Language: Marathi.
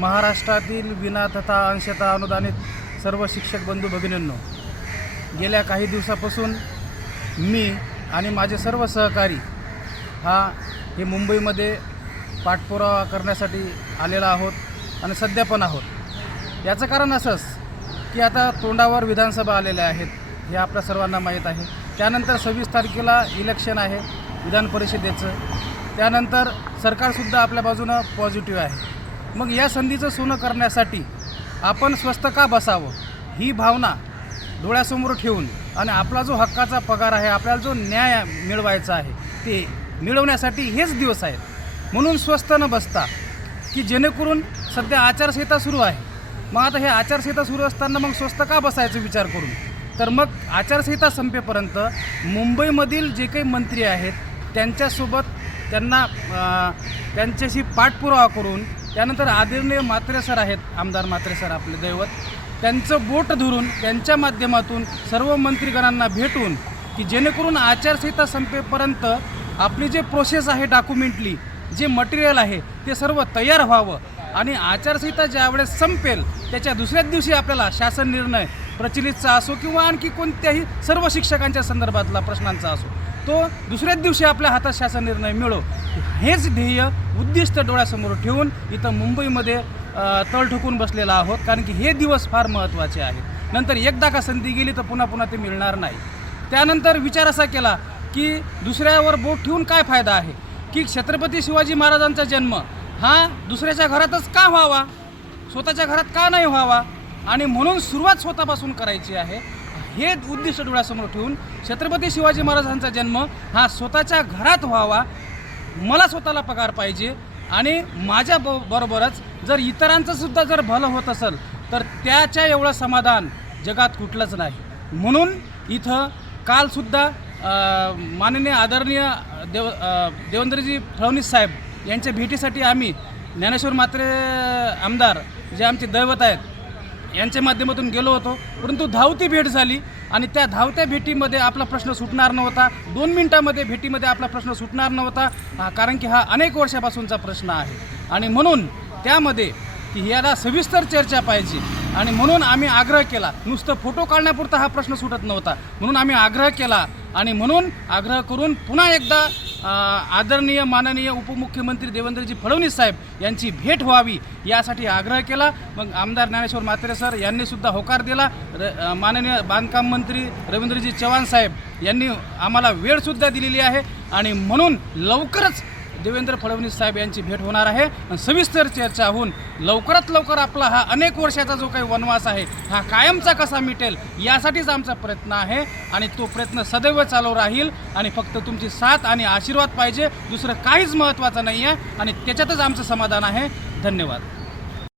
महाराष्ट्रातील विना तथा अंशतः अनुदानित सर्व शिक्षक बंधू भगिनींनो गेल्या काही दिवसापासून मी आणि माझे सर्व सहकारी हा हे मुंबईमध्ये पाठपुरावा करण्यासाठी आलेला आहोत आणि सध्या पण आहोत याचं कारण असंच की आता तोंडावर विधानसभा आलेल्या आहेत हे आपल्या सर्वांना माहीत आहे त्यानंतर सव्वीस तारखेला इलेक्शन आहे विधान परिषदेचं त्यानंतर सरकारसुद्धा आपल्या बाजूनं पॉझिटिव्ह आहे मग या संधीचं सोनं करण्यासाठी आपण स्वस्त का बसावं ही भावना डोळ्यासमोर ठेवून आणि आपला जो हक्काचा पगार आहे आपल्याला जो न्याय मिळवायचा आहे ते मिळवण्यासाठी हेच दिवस आहेत म्हणून स्वस्त न बसता की जेणेकरून सध्या आचारसंहिता सुरू आहे मग आता हे आचारसंहिता सुरू असताना मग स्वस्त का बसायचं विचार करून तर मग आचारसंहिता संपेपर्यंत मुंबईमधील जे काही मंत्री आहेत त्यांच्यासोबत त्यांना त्यांच्याशी पाठपुरावा करून त्यानंतर आदरणीय मात्रे सर आहेत आमदार मात्रे सर आपले दैवत त्यांचं बोट धरून त्यांच्या माध्यमातून सर्व मंत्रीगणांना भेटून की जेणेकरून आचारसंहिता संपेपर्यंत आपली जे प्रोसेस आहे डॉक्युमेंटली जे मटेरियल आहे ते सर्व तयार व्हावं आणि आचारसंहिता ज्यावेळेस संपेल त्याच्या दुसऱ्याच दिवशी आपल्याला शासन निर्णय प्रचलितचा असो किंवा आणखी कोणत्याही सर्व शिक्षकांच्या संदर्भातला प्रश्नांचा असो तो दुसऱ्याच दिवशी आपल्या हातात शासन निर्णय मिळो हेच ध्येय उद्दिष्ट डोळ्यासमोर ठेवून इथं मुंबईमध्ये तळ ठोकून बसलेला आहोत कारण की हे दिवस फार महत्त्वाचे आहेत नंतर एकदा का संधी गेली तर पुन्हा पुन्हा ते मिळणार नाही त्यानंतर विचार असा केला की दुसऱ्यावर बोट ठेवून काय फायदा आहे की छत्रपती शिवाजी महाराजांचा जन्म हा दुसऱ्याच्या घरातच का व्हावा स्वतःच्या घरात का नाही व्हावा आणि म्हणून सुरुवात स्वतःपासून करायची आहे हे उद्दिष्ट डोळ्यासमोर ठेवून छत्रपती शिवाजी महाराजांचा जन्म हा स्वतःच्या घरात व्हावा मला स्वतःला पगार पाहिजे आणि माझ्या ब बरोबरच जर इतरांचं सुद्धा जर भलं होत असेल तर त्याच्या एवढं समाधान जगात कुठलंच नाही म्हणून इथं कालसुद्धा माननीय आदरणीय देव देवेंद्रजी फडणवीस साहेब यांच्या भेटीसाठी आम्ही ज्ञानेश्वर मात्रे आमदार जे आमचे दैवत आहेत यांच्या माध्यमातून गेलो होतो परंतु धावती भेट झाली आणि त्या धावत्या भेटीमध्ये आपला प्रश्न सुटणार नव्हता दोन मिनिटामध्ये भेटीमध्ये आपला प्रश्न सुटणार नव्हता कारण की हा अनेक वर्षापासूनचा प्रश्न आहे आणि म्हणून त्यामध्ये की याला सविस्तर चर्चा पाहिजे आणि म्हणून आम्ही आग्रह केला नुसतं फोटो काढण्यापुरता हा प्रश्न सुटत नव्हता म्हणून आम्ही आग्रह केला आणि म्हणून आग्रह करून पुन्हा एकदा आदरणीय माननीय उपमुख्यमंत्री देवेंद्रजी फडणवीस साहेब यांची भेट व्हावी यासाठी आग्रह केला मग आमदार ज्ञानेश्वर मात्रे सर यांनीसुद्धा होकार दिला र माननीय बांधकाम मंत्री रवींद्रजी चव्हाण साहेब यांनी आम्हाला वेळसुद्धा दिलेली आहे आणि म्हणून लवकरच देवेंद्र फडणवीस साहेब यांची भेट होणार आहे आणि सविस्तर चर्चा होऊन लवकरात लवकर आपला हा अनेक वर्षाचा जो काही वनवास आहे हा कायमचा कसा मिटेल यासाठीच आमचा प्रयत्न आहे आणि तो प्रयत्न सदैव चालू राहील आणि फक्त तुमची साथ आणि आशीर्वाद पाहिजे दुसरं काहीच महत्त्वाचं नाही आहे आणि त्याच्यातच आमचं समाधान आहे धन्यवाद